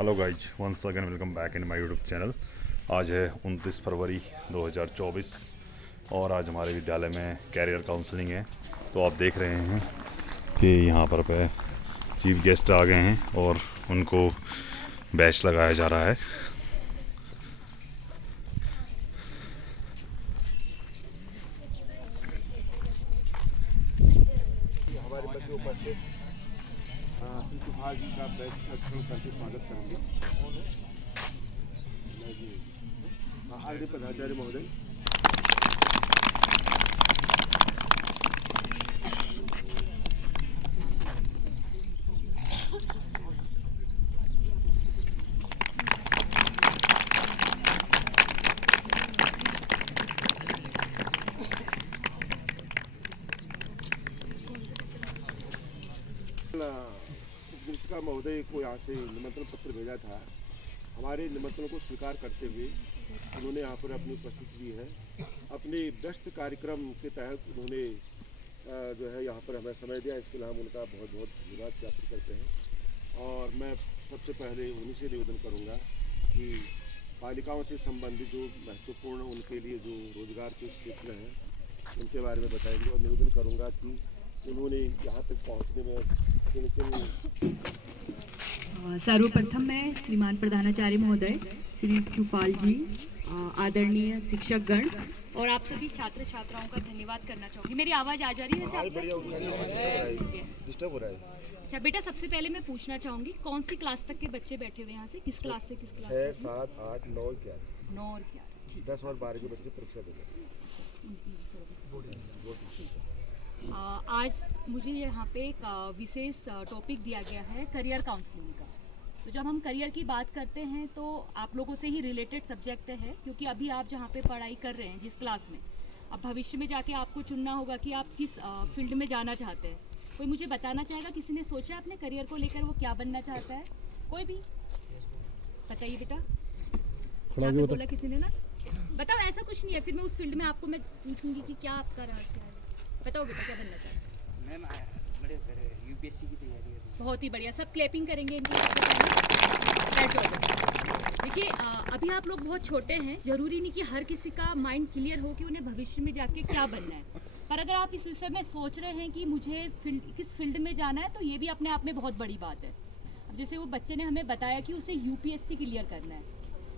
Hello guys, once again welcome back in my YouTube channel. आज है 29 फरवरी 2024 और आज हमारे विद्यालय में कैरियर काउंसलिंग है। तो आप देख रहे हैं कि यहाँ पर चीफ गेस्ट आ गए हैं और उनको बैच लगाया जा रहा है। हमारे मध्य उपस्थित श्री सुभाष जी का बैच अध्ययन करके स्वागत करेंगे। आदरणीय पदाचार्य महोदय, शिक्षिका महोदय को यहाँ से निमंत्रण पत्र भेजा था। हमारे निमंत्रण को स्वीकार करते हुए उन्होंने यहाँ पर अपनी उपस्थिति दी है। अपने व्यस्त कार्यक्रम के तहत उन्होंने जो है यहाँ पर हमें समय दिया, इसके लिए हम उनका बहुत बहुत धन्यवाद ज्ञापित करते हैं। और मैं सबसे पहले उन्हीं से निवेदन करूँगा कि बालिकाओं से संबंधित जो महत्वपूर्ण उनके लिए जो रोजगार के क्षेत्र हैं उनके बारे में बताएंगे और निवेदन करूँगा कि उन्होंने यहाँ तक पहुँचने में सर्वप्रथम मैं श्रीमान प्रधानाचार्य महोदय श्री चुफाल जी, आदरणीय शिक्षकगण और आप सभी छात्र छात्राओं का धन्यवाद करना चाहूँगी। मेरी आवाज़ आ जा रही है वैसे? डिस्टर्ब हो रहा है। अच्छा बेटा, सबसे पहले मैं पूछना चाहूँगी कौन सी क्लास तक के बच्चे बैठे हुए हैं यहाँ से? किस क्लास से किस क्लास? 6, 7, 8, 9, 11, 9 और 11, ठीक। 10 और 12 के बच्चे परीक्षा देंगे। आज मुझे यहाँ पे एक विशेष टॉपिक दिया गया है करियर काउंसलिंग का। तो जब हम करियर की बात करते हैं तो आप लोगों से ही रिलेटेड सब्जेक्ट है, क्योंकि अभी आप जहाँ पे पढ़ाई कर रहे हैं जिस क्लास में, अब भविष्य में जाके आपको चुनना होगा कि आप किस फील्ड में जाना चाहते हैं। कोई मुझे बताना चाहेगा, किसी ने सोचा अपने करियर को लेकर वो क्या बनना चाहता है? कोई भी बताइए बेटा। बोला किसी ने ना? बताओ, ऐसा कुछ नहीं है, फिर मैं उस फील्ड में आपको मैं पूछूंगी कि क्या आपका रहस्य है। बताओ बेटा, क्या बनना चाहते हैं? मैम बड़े यूपीएससी की तैयारी है। बहुत ही बढ़िया, सब क्लैपिंग करेंगे इनके। देखिए, अभी आप लोग बहुत छोटे हैं, जरूरी नहीं कि हर किसी का माइंड क्लियर हो कि उन्हें भविष्य में जाके क्या बनना है। पर अगर आप इस विषय में सोच रहे हैं कि मुझे किस फील्ड में जाना है, तो ये भी अपने आप में बहुत बड़ी बात है। अब जैसे वो बच्चे ने हमें बताया कि उसे यूपीएससी क्लियर करना है,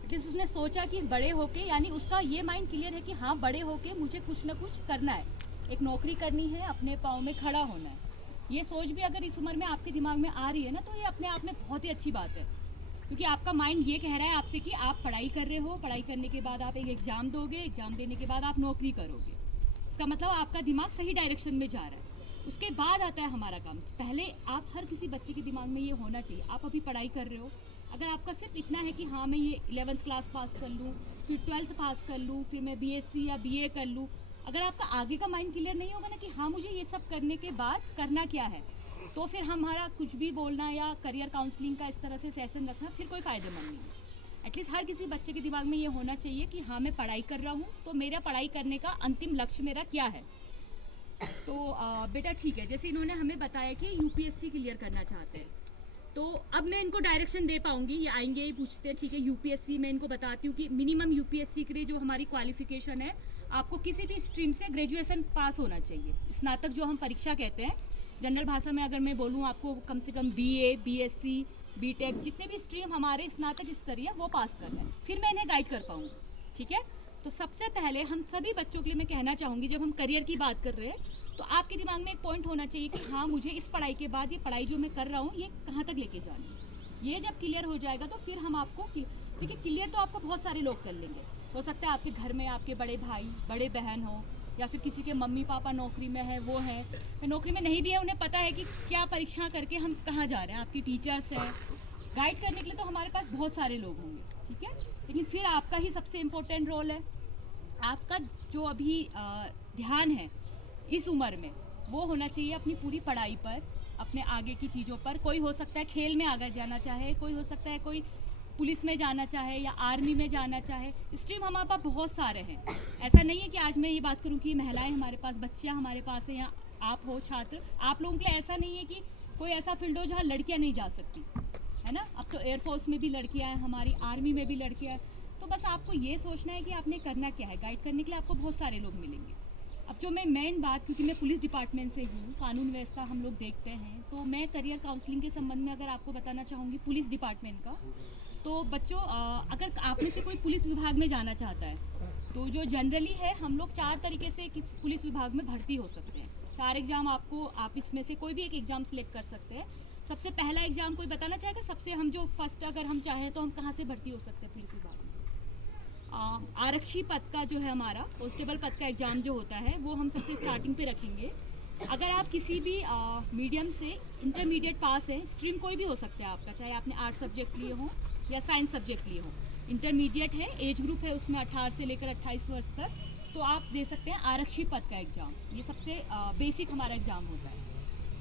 एटलीस्ट उसने सोचा कि बड़े होके, यानी उसका ये माइंड क्लियर है कि हाँ बड़े होके मुझे कुछ ना कुछ करना है, एक नौकरी करनी है, अपने पाँव में खड़ा होना है। ये सोच भी अगर इस उम्र में आपके दिमाग में आ रही है ना, तो ये अपने आप में बहुत ही अच्छी बात है, क्योंकि आपका माइंड ये कह रहा है आपसे कि आप पढ़ाई कर रहे हो, पढ़ाई करने के बाद आप एक एग्ज़ाम दोगे, एग्ज़ाम देने के बाद आप नौकरी करोगे। इसका मतलब आपका दिमाग सही डायरेक्शन में जा रहा है। उसके बाद आता है हमारा काम। पहले आप हर किसी बच्चे के दिमाग में ये होना चाहिए, आप अभी पढ़ाई कर रहे हो, अगर आपका सिर्फ इतना है कि हाँ मैं ये 11th क्लास पास कर लूँ, फिर 12th पास कर लूँ, फिर मैं बीएससी या बीए कर लूँ, अगर आपका आगे का माइंड क्लियर नहीं होगा ना कि हाँ मुझे ये सब करने के बाद करना क्या है, तो फिर हमारा कुछ भी बोलना या करियर काउंसलिंग का इस तरह से सेशन रखना फिर कोई फ़ायदेमंद नहीं है। एटलीस्ट हर किसी बच्चे के दिमाग में ये होना चाहिए कि हाँ मैं पढ़ाई कर रहा हूँ, तो मेरा पढ़ाई करने का अंतिम लक्ष्य मेरा क्या है। तो बेटा ठीक है, जैसे इन्होंने हमें बताया कि यूपीएससी क्लियर करना चाहते हैं, तो अब मैं इनको डायरेक्शन दे पाऊँगी। ये आएंगे, ये पूछते हैं, ठीक है यूपीएससी, मैं इनको बताती हूँ कि मिनिमम यूपीएससी के लिए जो हमारी क्वालिफिकेशन है, आपको किसी भी स्ट्रीम से ग्रेजुएशन पास होना चाहिए। स्नातक जो हम परीक्षा कहते हैं, जनरल भाषा में अगर मैं बोलूँ, आपको कम से कम बीए, बीएससी, बीटेक, जितने भी स्ट्रीम हमारे स्नातक स्तरीय वो पास करना है, फिर मैं इन्हें गाइड कर पाऊँगी। ठीक है, तो सबसे पहले हम सभी बच्चों के लिए मैं कहना चाहूँगी, जब हम करियर की बात कर रहे हैं तो आपके दिमाग में एक पॉइंट होना चाहिए कि हाँ मुझे इस पढ़ाई के बाद ये पढ़ाई जो मैं कर रहा हूँ ये कहाँ तक लेके जानी है। ये जब क्लियर हो जाएगा तो फिर हम आपको, देखिए क्लियर तो आपको बहुत सारे लोग कर लेंगे। हो सकता है आपके घर में आपके बड़े भाई बड़े बहन हो, या फिर किसी के मम्मी पापा नौकरी में है, वो है, फिर नौकरी में नहीं भी है, उन्हें पता है कि क्या परीक्षा करके हम कहाँ जा रहे हैं, आपकी टीचर्स हैं, गाइड करने के लिए तो हमारे पास बहुत सारे लोग होंगे। ठीक है, लेकिन फिर आपका ही सबसे इम्पोर्टेंट रोल है। आपका जो अभी ध्यान है इस उम्र में वो होना चाहिए अपनी पूरी पढ़ाई पर, अपने आगे की चीज़ों पर। कोई हो सकता है खेल में आगे जाना चाहे, कोई हो सकता है कोई पुलिस में जाना चाहे या आर्मी में जाना चाहे। स्ट्रीम हमारे पास बहुत सारे हैं। ऐसा नहीं है कि आज मैं ये बात करूँ कि महिलाएं हमारे पास, बच्चियाँ हमारे पास हैं, या आप हो छात्र, आप लोगों के लिए ऐसा नहीं है कि कोई ऐसा फील्ड हो जहाँ लड़कियाँ नहीं जा सकती। है ना। अब तो एयरफोर्स में भी लड़कियां हैं, हमारी आर्मी में भी लड़कियां हैं। तो बस आपको ये सोचना है कि आपने करना क्या है। गाइड करने के लिए आपको बहुत सारे लोग मिलेंगे। अब जो मैं मेन बात, क्योंकि मैं पुलिस डिपार्टमेंट से हूँ, कानून व्यवस्था हम लोग देखते हैं, तो मैं करियर काउंसलिंग के संबंध में अगर आपको बताना चाहूँगी पुलिस डिपार्टमेंट का, तो बच्चों अगर आप में से कोई पुलिस विभाग में जाना चाहता है, तो जो जनरली है हम लोग 4 तरीके से किस पुलिस विभाग में भर्ती हो सकते हैं। 4 एग्जाम आपको, आप इसमें से कोई भी एक एग्जाम सिलेक्ट कर सकते हैं। सबसे पहला एग्जाम कोई बताना चाहेगा? सबसे हम जो फर्स्ट अगर हम चाहें तो हम कहाँ से भर्ती हो सकते हैं पुलिस विभाग में? आरक्षी पद का जो है हमारा कांस्टेबल पद का एग्ज़ाम जो होता है वो हम सबसे स्टार्टिंग पे रखेंगे। अगर आप किसी भी मीडियम से इंटरमीडिएट पास हैं, स्ट्रीम कोई भी हो सकता है आपका, चाहे आपने आर्ट्स सब्जेक्ट लिए हो या साइंस सब्जेक्ट लिए हो, इंटरमीडिएट है, एज ग्रुप है उसमें 18 से लेकर 28 वर्ष तक, तो आप दे सकते हैं आरक्षी पद का एग्ज़ाम। ये सबसे बेसिक हमारा एग्ज़ाम होता है।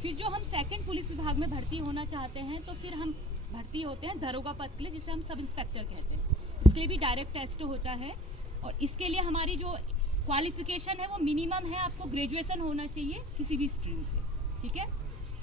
फिर जो हम सेकंड पुलिस विभाग में भर्ती होना चाहते हैं, तो फिर हम भर्ती होते हैं दरोगा पद के लिए, जिसे हम सब इंस्पेक्टर कहते हैं। इसलिए भी डायरेक्ट टेस्ट होता है, और इसके लिए हमारी जो क्वालिफिकेशन है वो मिनिमम है, आपको ग्रेजुएशन होना चाहिए किसी भी स्ट्रीम से, ठीक है।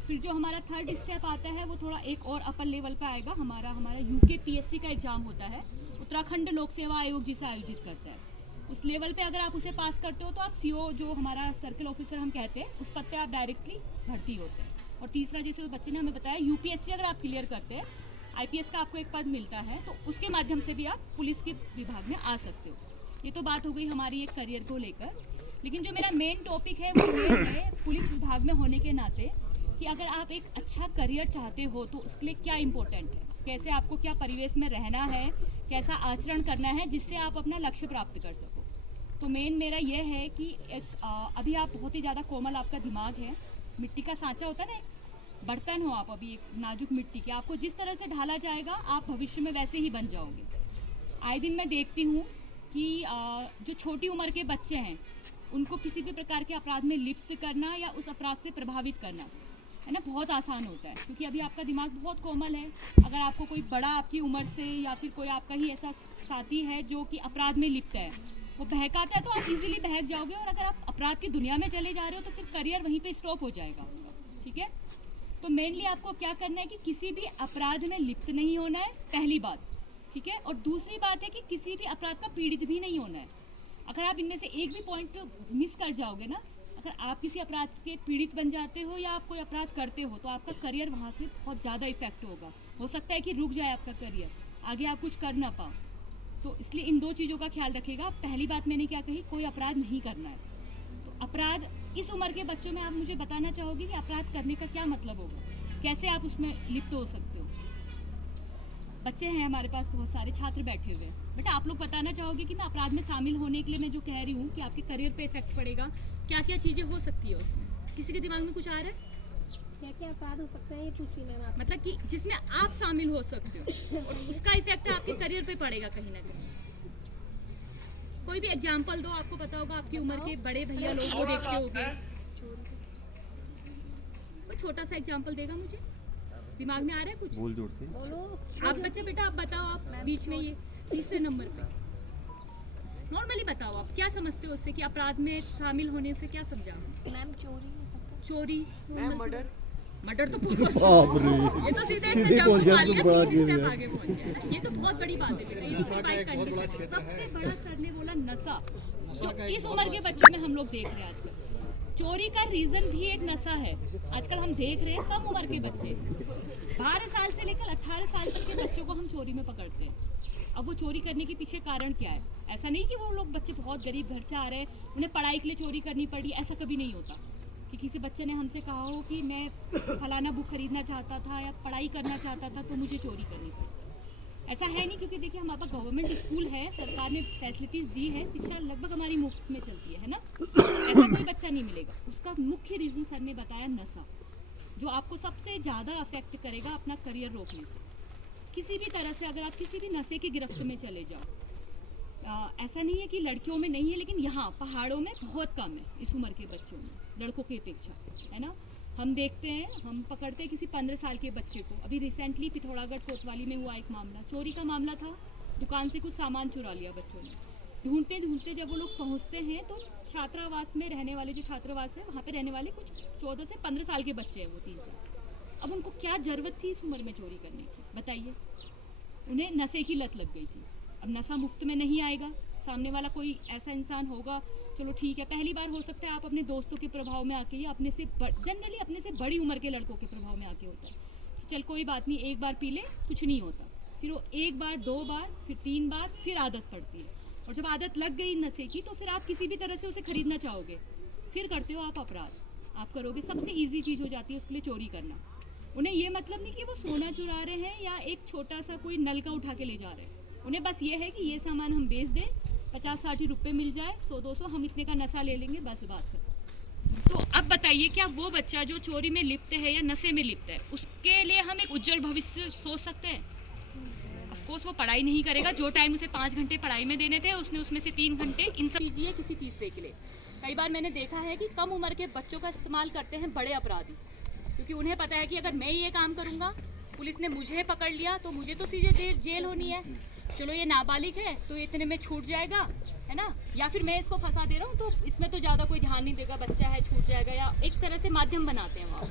फिर जो हमारा थर्ड स्टेप आता है वो थोड़ा एक और अपर लेवल पे आएगा, हमारा UKPSC का एग्ज़ाम होता है, उत्तराखंड लोक सेवा आयोग जिसे आयोजित करता है। उस लेवल पे अगर आप उसे पास करते हो तो आप CO जो हमारा सर्कल ऑफिसर हम कहते हैं, उस पद पे आप डायरेक्टली भर्ती होते हैं। और तीसरा, जैसे उस बच्चे ने हमें बताया, UPSC अगर आप क्लियर करते हैं, IPS का आपको एक पद मिलता है, तो उसके माध्यम से भी आप पुलिस के विभाग में आ सकते हो। ये तो बात हो गई हमारी एक करियर को लेकर। लेकिन जो मेरा मेन टॉपिक है वो ये है पुलिस विभाग में होने के नाते, कि अगर आप एक अच्छा करियर चाहते हो तो उसके लिए क्या इम्पोर्टेंट है, कैसे आपको क्या परिवेश में रहना है, कैसा आचरण करना है जिससे आप अपना लक्ष्य प्राप्त कर सको। तो मेन मेरा ये है कि अभी आप बहुत ही ज़्यादा कोमल आपका दिमाग है, मिट्टी का सांचा होता है ना, बर्तन हो आप अभी एक नाजुक मिट्टी के, आपको जिस तरह से ढाला जाएगा आप भविष्य में वैसे ही बन जाओगे। आए दिन मैं देखती हूँ कि जो छोटी उम्र के बच्चे हैं उनको किसी भी प्रकार के अपराध में लिप्त करना या उस अपराध से प्रभावित करना है ना, बहुत आसान होता है, क्योंकि अभी आपका दिमाग बहुत कोमल है। अगर आपको कोई बड़ा आपकी उम्र से या फिर कोई आपका ही ऐसा साथी है जो कि अपराध में लिप्त है, वो बहकाता है, तो आप इजीली बहक जाओगे, और अगर आप अपराध की दुनिया में चले जा रहे हो तो फिर करियर वहीं पे स्टॉप हो जाएगा, ठीक है। तो मेनली आपको क्या करना है कि किसी भी अपराध में लिप्त नहीं होना है, पहली बात, ठीक है। और दूसरी बात है कि किसी भी अपराध का पीड़ित भी नहीं होना है। अगर आप इनमें से एक भी पॉइंट मिस कर जाओगे ना, अगर आप किसी अपराध के पीड़ित बन जाते हो या आप कोई अपराध करते हो, तो आपका करियर वहाँ से बहुत ज़्यादा इफेक्ट होगा। हो सकता है कि रुक जाए आपका करियर, आगे आप कुछ कर ना पाओ। तो इसलिए इन 2 चीज़ों का ख्याल रखिएगा। पहली बात मैंने क्या कही, कोई अपराध नहीं करना है। तो अपराध इस उम्र के बच्चों में आप मुझे बताना चाहोगे कि अपराध करने का क्या मतलब होगा, कैसे आप उसमें लिप्त हो सकते हो। बच्चे हैं हमारे पास, बहुत सारे छात्र बैठे हुए हैं। बेटा आप लोग बताना चाहोगे कि मैं अपराध में शामिल होने के लिए मैं जो कह रही हूँ कि आपके करियर पे इफेक्ट पड़ेगा, क्या क्या चीज़ें हो सकती है उसमें? किसी के दिमाग में कुछ आ रहा है? क्या क्या अपराध हो सकता है ये पूछिए मैम आप। मतलब कि जिसमें आप शामिल हो सकते हो और उसका इफेक्ट आपके करियर पे पड़ेगा कहीं ना कहीं। कोई भी एग्जाम्पल दो, आपको पता होगा, आपकी उम्र के बड़े भैया लोग वो देखते होंगे। कोई छोटा सा एग्जाम्पल देगा मुझे, दिमाग में आ रहा है कुछ? बोल जोर से। बोलो आप बच्चे, बेटा आप बताओ, आप बीच में ये तीसरे नंबर पे नॉर्मली बताओ, आप क्या समझते हो उससे कि अपराध में शामिल होने से क्या समझा? मैम चोरी हो सकता है। चोरी, मर्डर तो बाप रे, ये तो सीधे सीधे पहुंच गया, तो बड़ा तीन केस स्टेप है। आगे पहुंच गया। ये तो बहुत बड़ी बात है बेटा, ये तो फाइट करने से सबसे बड़ा सर ने बोला नशा, जो इस उम्र के बच्चों में हम लोग देख रहे हैं आजकल। चोरी का रीजन भी एक नशा है। आजकल हम देख रहे हैं कम उम्र के बच्चे, 12 साल से लेकर 18 साल तक के बच्चों को हम चोरी में पकड़ते हैं। अब वो चोरी करने के पीछे कारण क्या है? ऐसा नहीं कि वो लोग बच्चे बहुत गरीब घर से आ रहे हैं, उन्हें पढ़ाई के लिए चोरी करनी पड़ी, ऐसा कभी नहीं होता। कि किसी बच्चे ने हमसे कहा हो कि मैं फलाना बुक खरीदना चाहता था या पढ़ाई करना चाहता था तो मुझे चोरी करनी पड़ी, ऐसा है नहीं। क्योंकि देखिए हमारा गवर्नमेंट स्कूल है, सरकार ने फैसिलिटीज़ दी है, शिक्षा लगभग हमारी मुफ्त में चलती है ना, ऐसा कोई बच्चा नहीं मिलेगा। उसका मुख्य रीज़न सर ने बताया नशा, जो आपको सबसे ज़्यादा अफेक्ट करेगा अपना करियर रोकने से। किसी भी तरह से अगर आप किसी भी नशे की गिरफ्त में चले जाओ, ऐसा नहीं है कि लड़कियों में नहीं है, लेकिन यहाँ पहाड़ों में बहुत कम है इस उम्र के बच्चों में, लड़कों की अपेक्षा, है ना। हम देखते हैं, हम पकड़ते हैं किसी 15 साल के बच्चे को। अभी रिसेंटली पिथौरागढ़ कोतवाली में हुआ एक मामला, चोरी का मामला था, दुकान से कुछ सामान चुरा लिया बच्चों ने। ढूंढते ढूंढते जब वो लोग पहुंचते हैं तो छात्रावास में रहने वाले, जो छात्रावास है वहाँ पे रहने वाले कुछ 14 से 15 साल के बच्चे हैं वो 3-4, अब उनको क्या ज़रूरत थी इस उम्र में चोरी करने की, बताइए। उन्हें नशे की लत लग गई थी। अब नशा मुफ्त में नहीं आएगा, सामने वाला कोई ऐसा इंसान होगा, चलो ठीक है, पहली बार हो सकता है आप अपने दोस्तों के प्रभाव में आके या अपने से जनरली अपने से बड़ी उम्र के लड़कों के प्रभाव में आके होता है, चल कोई बात नहीं, एक बार पी ले कुछ नहीं होता। फिर वो एक बार, दो बार, फिर तीन बार, फिर आदत पड़ती है। और जब आदत लग गई नशे की तो फिर आप किसी भी तरह से उसे खरीदना चाहोगे, फिर करते हो आप अपराध, आप करोगे। सबसे ईजी चीज़ हो जाती है उसके लिए चोरी करना। उन्हें ये मतलब नहीं कि वो सोना चुरा रहे हैं या एक छोटा सा कोई नलका उठा के ले जा रहे हैं, उन्हें बस ये है कि ये सामान हम बेच दें, 50-60 रुपये मिल जाए, 100-200 हम इतने का नशा ले लेंगे, बस बात खत्म। तो अब बताइए, क्या वो बच्चा जो चोरी में लिप्त है या नशे में लिप्त है, उसके लिए हम एक उज्जवल भविष्य सोच सकते हैं? ऑफकोर्स वो पढ़ाई नहीं करेगा। जो टाइम उसे 5 घंटे पढ़ाई में देने थे उसने उसमें से 3 घंटे इन सब कीजिए किसी तीसरे के लिए। कई बार मैंने देखा है कि कम उम्र के बच्चों का इस्तेमाल करते हैं बड़े अपराधी, क्योंकि उन्हें पता है कि अगर मैं ये काम करूँगा, पुलिस ने मुझे पकड़ लिया तो मुझे तो सीधे जेल होनी है। चलो ये नाबालिग है तो इतने में छूट जाएगा, है ना, या फिर मैं इसको फंसा दे रहा हूँ तो इसमें तो ज़्यादा कोई ध्यान नहीं देगा, बच्चा है छूट जाएगा, या एक तरह से माध्यम बनाते हैं वहाँ।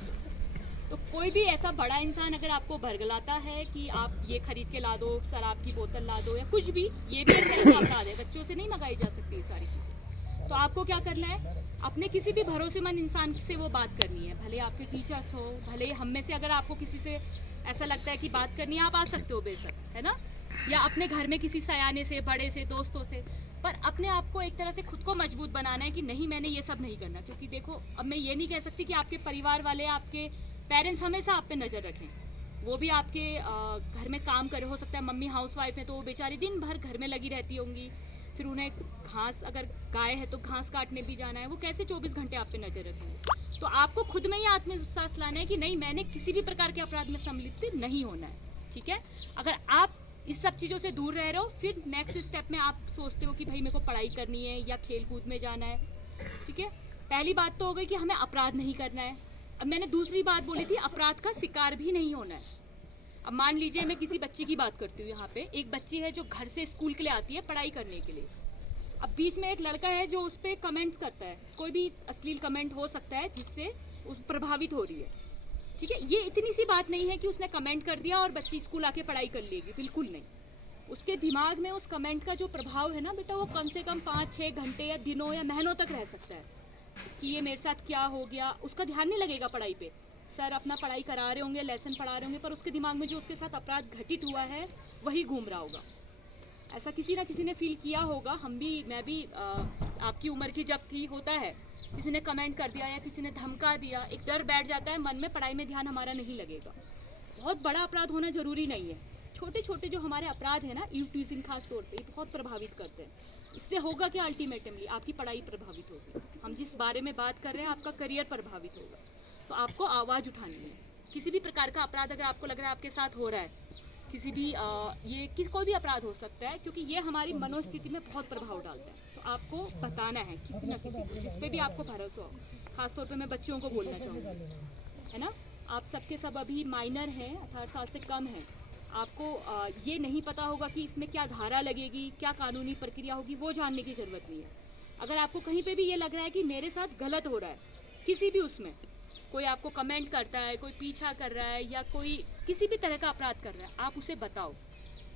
तो कोई भी ऐसा बड़ा इंसान अगर आपको बरगलाता है कि आप ये खरीद के ला दो, शराब की बोतल ला दो या कुछ भी, ये भी एक तरह का अपराध है, बच्चों से नहीं मंगाई जा सकती ये सारी चीज़ें। तो आपको क्या करना है, अपने किसी भी भरोसेमंद इंसान से वो बात करनी है, भले आपके टीचर्स हो, भले हम में से अगर आपको किसी से ऐसा लगता है कि बात करनी है, आप आ सकते हो बेशक, है ना, या अपने घर में किसी सयाने से, बड़े से, दोस्तों से, पर अपने आप को एक तरह से खुद को मजबूत बनाना है कि नहीं, मैंने ये सब नहीं करना। क्योंकि देखो, अब मैं ये नहीं कह सकती कि आपके परिवार वाले, आपके पेरेंट्स हमेशा आप पे नज़र रखें, वो भी आपके घर में काम करे, हो सकता है मम्मी हाउसवाइफ है तो वो बेचारी दिन भर घर में लगी रहती होंगी, फिर उन्हें घास, अगर गाय है तो घास काटने भी जाना है, वो कैसे 24 घंटे आप पे नज़र रखेंगे। तो आपको खुद में ही आत्मविश्वास लाना है कि नहीं, मैंने किसी भी प्रकार के अपराध में सम्मिलित नहीं होना है, ठीक है। अगर आप इस सब चीज़ों से दूर रह रहे हो, फिर नेक्स्ट स्टेप में आप सोचते हो कि भाई मेरे को पढ़ाई करनी है या खेल कूद में जाना है, ठीक है। पहली बात तो हो गई कि हमें अपराध नहीं करना है। अब मैंने दूसरी बात बोली थी, अपराध का शिकार भी नहीं होना है। अब मान लीजिए मैं किसी बच्ची की बात करती हूँ, यहाँ पे एक बच्ची है जो घर से स्कूल के लिए आती है पढ़ाई करने के लिए। अब बीच में एक लड़का है जो उस पर कमेंट्स करता है, कोई भी अश्लील कमेंट हो सकता है जिससे उस प्रभावित हो रही है, ठीक है। ये इतनी सी बात नहीं है कि उसने कमेंट कर दिया और बच्ची स्कूल आके पढ़ाई कर लेगी, बिल्कुल नहीं। उसके दिमाग में उस कमेंट का जो प्रभाव है ना बेटा, वो कम से कम 5-6 घंटे या दिनों या महीनों तक रह सकता है कि ये मेरे साथ क्या हो गया। उसका ध्यान नहीं लगेगा पढ़ाई पे, सर अपना पढ़ाई करा रहे होंगे, लेसन पढ़ा रहे होंगे, पर उसके दिमाग में जो उसके साथ अपराध घटित हुआ है वही घूम रहा होगा। ऐसा किसी ना किसी ने फील किया होगा, हम भी, मैं भी आपकी उम्र की जब थी, होता है किसी ने कमेंट कर दिया या किसी ने धमका दिया, एक डर बैठ जाता है मन में, पढ़ाई में ध्यान हमारा नहीं लगेगा। बहुत बड़ा अपराध होना ज़रूरी नहीं है, छोटे छोटे जो हमारे अपराध है ना, ईव-टीजिंग खास तौर पे, बहुत प्रभावित करते हैं। इससे होगा कि अल्टीमेटली आपकी पढ़ाई प्रभावित होगी, हम जिस बारे में बात कर रहे हैं आपका करियर प्रभावित होगा। तो आपको आवाज़ उठानी है। किसी भी प्रकार का अपराध अगर आपको लग रहा है आपके साथ हो रहा है, किसी भी कोई भी अपराध हो सकता है, क्योंकि ये हमारी मनोस्थिति में बहुत प्रभाव डालता है। तो आपको बताना है किसी ना किसी को जिस पे भी आपको भरोसा हो। खासतौर पे मैं बच्चों को बोलना चाहूँगी, है ना, आप सबके सब अभी माइनर हैं, 18 साल से कम हैं। आपको ये नहीं पता होगा कि इसमें क्या धारा लगेगी, क्या कानूनी प्रक्रिया होगी, वो जानने की ज़रूरत नहीं है। अगर आपको कहीं पे भी ये लग रहा है कि मेरे साथ गलत हो रहा है, किसी भी उसमें कोई आपको कमेंट करता है, कोई पीछा कर रहा है या कोई किसी भी तरह का अपराध कर रहा है, आप उसे बताओ।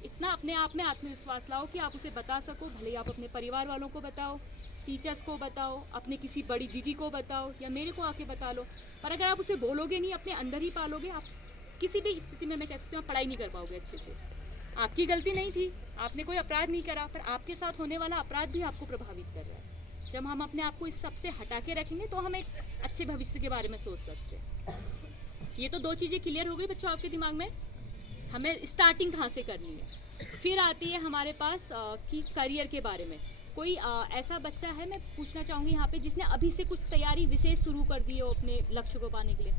इतना अपने आप में आत्मविश्वास लाओ कि आप उसे बता सको। भले ही आप अपने परिवार वालों को बताओ, टीचर्स को बताओ, अपने किसी बड़ी दीदी को बताओ या मेरे को आके बता लो, पर अगर आप उसे बोलोगे नहीं, अपने अंदर ही पालोगे, आप किसी भी स्थिति में, मैं कह सकती हूँ, पढ़ाई नहीं कर पाओगे अच्छे से। आपकी गलती नहीं थी, आपने कोई अपराध नहीं करा, पर आपके साथ होने वाला अपराध भी आपको प्रभावित कर रहा है। जब हम अपने आप को इस सब से हटा के रखेंगे तो हम एक अच्छे भविष्य के बारे में सोच सकते हैं। ये तो 2 चीज़ें क्लियर हो गई बच्चों आपके दिमाग में। हमें स्टार्टिंग कहाँ से करनी है। फिर आती है हमारे पास कि करियर के बारे में। कोई ऐसा बच्चा है, मैं पूछना चाहूँगी यहाँ पे, जिसने अभी से कुछ तैयारी विशेष शुरू कर दी हो अपने लक्ष्य को पाने के लिए।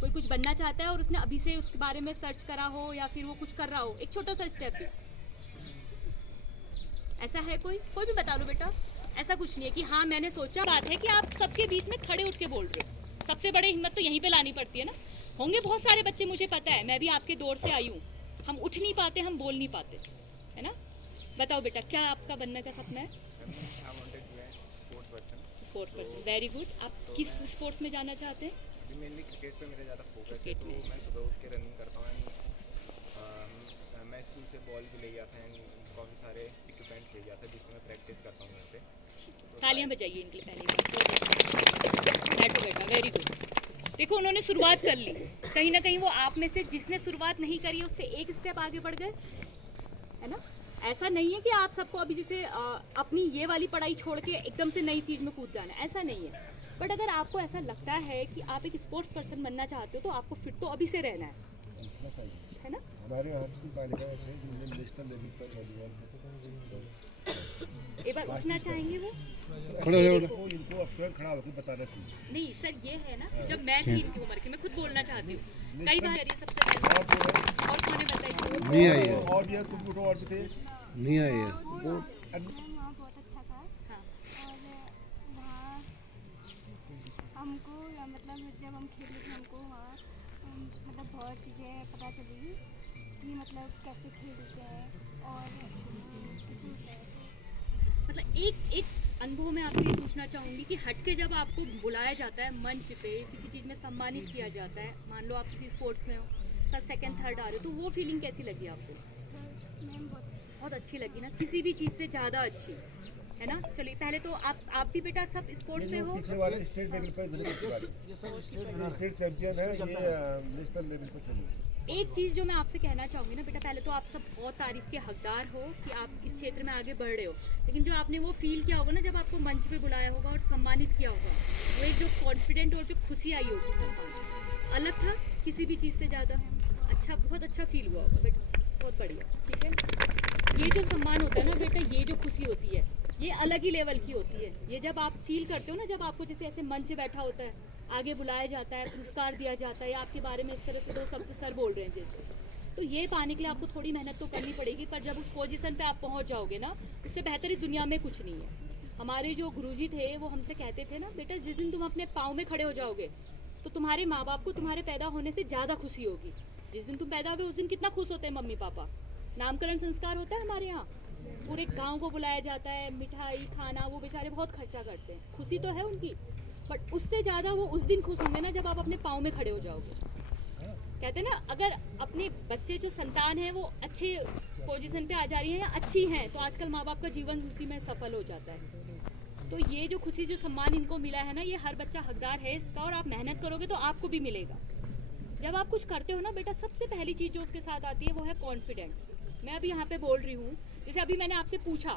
कोई कुछ बनना चाहता है और उसने अभी से उसके बारे में सर्च करा हो या फिर वो कुछ कर रहा हो, एक छोटा सा स्टेप भी। ऐसा है कोई भी बता लो बेटा। ऐसा कुछ नहीं है कि हाँ मैंने सोचा। बात है कि आप सबके बीच में खड़े उठ के बोल रहे हो। सबसे बड़ी हिम्मत तो यहीं पे लानी पड़ती है ना। होंगे बहुत सारे बच्चे, मुझे पता है, मैं भी आपके दौर से आई हूँ, हम उठ नहीं पाते, हम बोल नहीं पाते, है ना। बताओ बेटा, क्या आपका बनने का सपना है? Sports person, very good. आप किस स्पोर्ट्स में जाना चाहते हैं? अभी मेनली क्रिकेट पे मेरा ज़्यादा फोकस है, क्रिकेट तो में। मैं सुबह उठ के रनिंग करता हूँ एंड मैं स्कूल से बॉल भी ले गया था एंड काफ़ी सारे इक्विपमेंट्स ले गया था जिससे मैं प्रैक्टिस करता हूँ घर पे। तो तालियां बजाइए इनके लिए पहले बैठो बेटा, वेरी गुड। देखो उन्होंने शुरुआत कर ली, कहीं ना कहीं वो आप में से जिसने शुरुआत नहीं करी है उससे एक स्टेप आगे बढ़ गए, है ना। ऐसा नहीं है कि आप सबको अभी जैसे अपनी ये वाली पढ़ाई छोड़ के एकदम से नई चीज़ में कूद जाना है, ऐसा नहीं है। बट अगर आपको ऐसा लगता है कि आप एक स्पोर्ट्स पर्सन बनना चाहते हो तो आपको फिट तो अभी से रहना है ना। हमारे यहाँ की बालिकाएं हैं जिन्हें नेशनल लेवल पर वॉलीबॉल एक बार उठना चाहेंगे वो इनको अब स्वयं खड़ा होकर बताना चाहिए। नहीं सर, ये है ना जब मैं थी इनकी उम्र की, मैं खुद बोलना चाहती हूँ कई बार ये सबसे पहले और कौन है बताइए। नहीं आई है, और भी है, कुछ उठो और भी थे। नहीं आई है। वहाँ बहुत अच्छा था हाँ। और वहाँ हमको मतलब जब हम खेले थे हमको वहाँ मतलब बहुत चीज़ें पता चली कि मतलब कैसे खेलते हैं और कितना होता है। मतलब एक अनुभव में आपसे ये पूछना चाहूँगी कि हट के जब आपको बुलाया जाता है मंच पे, किसी चीज़ में सम्मानित किया जाता है, मान लो आप किसी स्पोर्ट्स में हो, फर्स्ट सेकंड थर्ड आ रहे हो, तो वो फीलिंग कैसी लगी आपको? तो मैम बहुत अच्छी लगी ना, किसी भी चीज़ से ज़्यादा अच्छी, है ना। चलिए पहले तो आप भी बेटा सब स्पोर्ट्स में हो। पीछे वाले स्टेट लेवल पर स्टेट चैंपियन है, ये नेशनल लेवल पर चले। एक चीज़ जो मैं आपसे कहना चाहूँगी ना बेटा, पहले तो आप सब बहुत तारीफ़ के हकदार हो कि आप इस क्षेत्र में आगे बढ़ रहे हो, लेकिन जो आपने वो फील किया होगा ना जब आपको मंच पे बुलाया होगा और सम्मानित किया होगा, वो एक जो कॉन्फिडेंट और जो खुशी आई होगी, सम्मान अलग था किसी भी चीज़ से ज़्यादा। अच्छा, बहुत अच्छा फील हुआ होगा बेटा, बहुत बढ़िया। ठीक है, ये जो सम्मान होता है ना बेटा, ये जो खुशी होती है ये अलग ही लेवल की होती है। ये जब आप फील करते हो ना, जब आपको जैसे ऐसे मंच बैठा होता है, आगे बुलाया जाता है, पुरस्कार दिया जाता है, या आपके बारे में इस तरह से दो शब्द सर बोल रहे हैं जैसे, तो ये पाने के लिए आपको थोड़ी मेहनत तो करनी पड़ेगी, पर जब उस पोजीशन पे आप पहुंच जाओगे ना, उससे बेहतर इस दुनिया में कुछ नहीं है। हमारे जो गुरुजी थे वो हमसे कहते थे ना बेटा, जिस दिन तुम अपने पाँव में खड़े हो जाओगे तो तुम्हारे माँ बाप को तुम्हारे पैदा होने से ज़्यादा खुशी होगी। जिस दिन तुम पैदा हो उस दिन कितना खुश होते हैं मम्मी पापा। नामकरण संस्कार होता है हमारे यहाँ, पूरे गांव को बुलाया जाता है, मिठाई खाना, वो बेचारे बहुत खर्चा करते हैं, खुशी तो है उनकी, बट उससे ज़्यादा वो उस दिन खुश होंगे ना जब आप अपने पाँव में खड़े हो जाओगे। कहते हैं ना, अगर अपने बच्चे जो संतान है वो अच्छे पोजीशन पे आ जा रही है या अच्छी हैं, तो आजकल माँ बाप का जीवन उसी में सफल हो जाता है। तो ये जो खुशी, जो सम्मान इनको मिला है ना, ये हर बच्चा हकदार है इसका, और आप मेहनत करोगे तो आपको भी मिलेगा। जब आप कुछ करते हो ना बेटा, सबसे पहली चीज़ जो उसके साथ आती है वो है कॉन्फिडेंट। मैं अभी यहाँ पे बोल रही हूँ, जैसे अभी मैंने आपसे पूछा,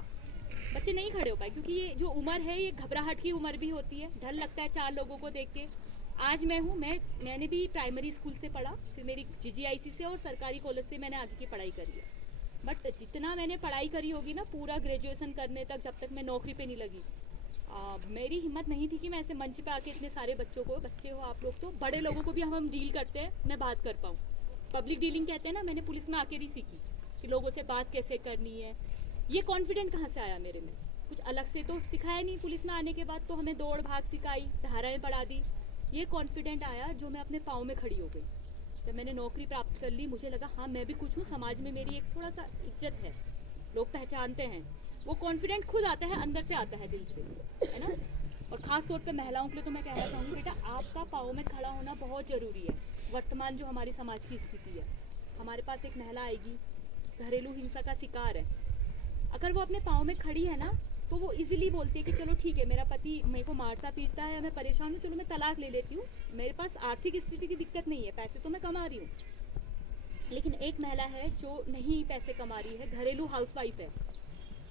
बच्चे नहीं खड़े हो पाए क्योंकि ये जो उम्र है ये घबराहट की उम्र भी होती है, डर लगता है चार लोगों को देख के। आज मैं हूँ, मैंने भी प्राइमरी स्कूल से पढ़ा, फिर मेरी GGIC से और सरकारी कॉलेज से मैंने आगे की पढ़ाई करी है। बट जितना मैंने पढ़ाई करी होगी ना, पूरा ग्रेजुएशन करने तक, जब तक मैं नौकरी पे नहीं लगी, मेरी हिम्मत नहीं थी कि मैं ऐसे मंच पे आके इतने सारे बच्चों को, बच्चे हो आप लोग तो, बड़े लोगों को भी हम डील करते हैं, मैं बात कर पाऊँ। पब्लिक डीलिंग कहते हैं ना, मैंने पुलिस में आके भी सीखी कि लोगों से बात कैसे करनी है। ये कॉन्फिडेंट कहाँ से आया मेरे में? कुछ अलग से तो सिखाया नहीं, पुलिस में आने के बाद तो हमें दौड़ भाग सिखाई, धाराएं पढ़ा दी। ये कॉन्फिडेंट आया जो मैं अपने पाँव में खड़ी हो गई। जब मैंने नौकरी प्राप्त कर ली, मुझे लगा हाँ मैं भी कुछ हूँ, समाज में मेरी एक थोड़ा सा इज्जत है, लोग पहचानते हैं। वो कॉन्फिडेंट खुद आता है, अंदर से आता है, दिल से, है ना। और ख़ास तौर पे महिलाओं के लिए तो मैं कहना चाहूँगी बेटा, आपका पाँव में खड़ा होना बहुत ज़रूरी है। वर्तमान जो हमारी समाज की स्थिति है, हमारे पास एक महिला आएगी, घरेलू हिंसा का शिकार है, अगर वो अपने पाँव में खड़ी है ना, तो वो इजीली बोलती है कि चलो ठीक है, मेरा पति मेरे को मारता पीटता है या मैं परेशान हूँ, चलो मैं तलाक ले लेती हूँ, मेरे पास आर्थिक स्थिति की दिक्कत नहीं है, पैसे तो मैं कमा रही हूँ। लेकिन एक महिला है जो नहीं पैसे कमा रही है, घरेलू हाउसवाइफ है,